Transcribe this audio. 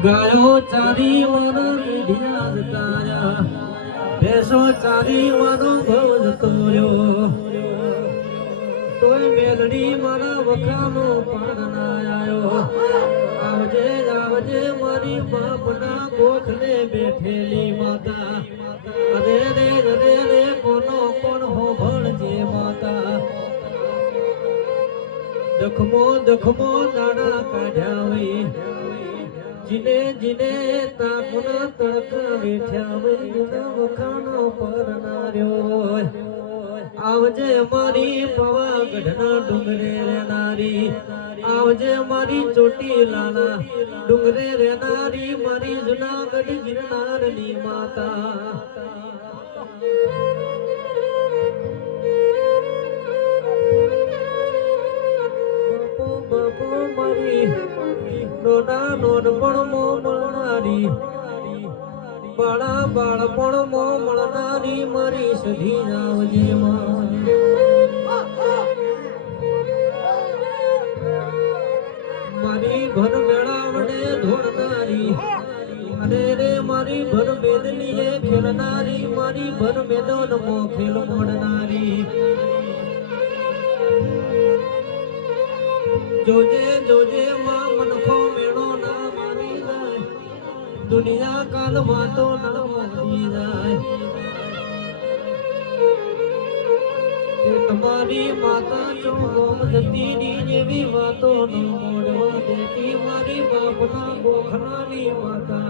ગાયો ચારી મારો ધ્યાન તારા ભેસો ચારી મારો ભવ જતો રહ્યો તોય મેલડી મારા વખાનો પાર ના આવ્યો આવજે આવજે મારી બાપના ગોખલે બેઠેલી માતા અરે રે કોનો કોણ હો ભણજે માતા દખમો દખમો નાણા કાઢ્યા હોય જીને જીને તાકના તડકા બેઠ્યા હોય વખાનો પર નાર્યો આવજે મારી પવાગઢના ડુંગરે રેનારી આવજે મારી ચોટીલાના ડુંગરે રેનારી મારી જુનાગઢ ગિરનારની માતા બાપો મારી નોના નોનપણમો મળનારી બાળા બાળપણમો મળનારી મારી સધી આવજે મારી ભર મેળાવડે ધોળનારી અરે રે મારી ભર મેદનીએ ખેલનારી મારી ભર મેદોનમો ખેલ મોડનારી જોજે જોજે માં મનખો મેળો ના મારી જાય દુનિયા કાલ વાતો ના મારી જાય તમારી માતા છો ગોમ જતીની જેવી વાતો ન મોડવા દેતી મારી બાપના ગોખનાની માતા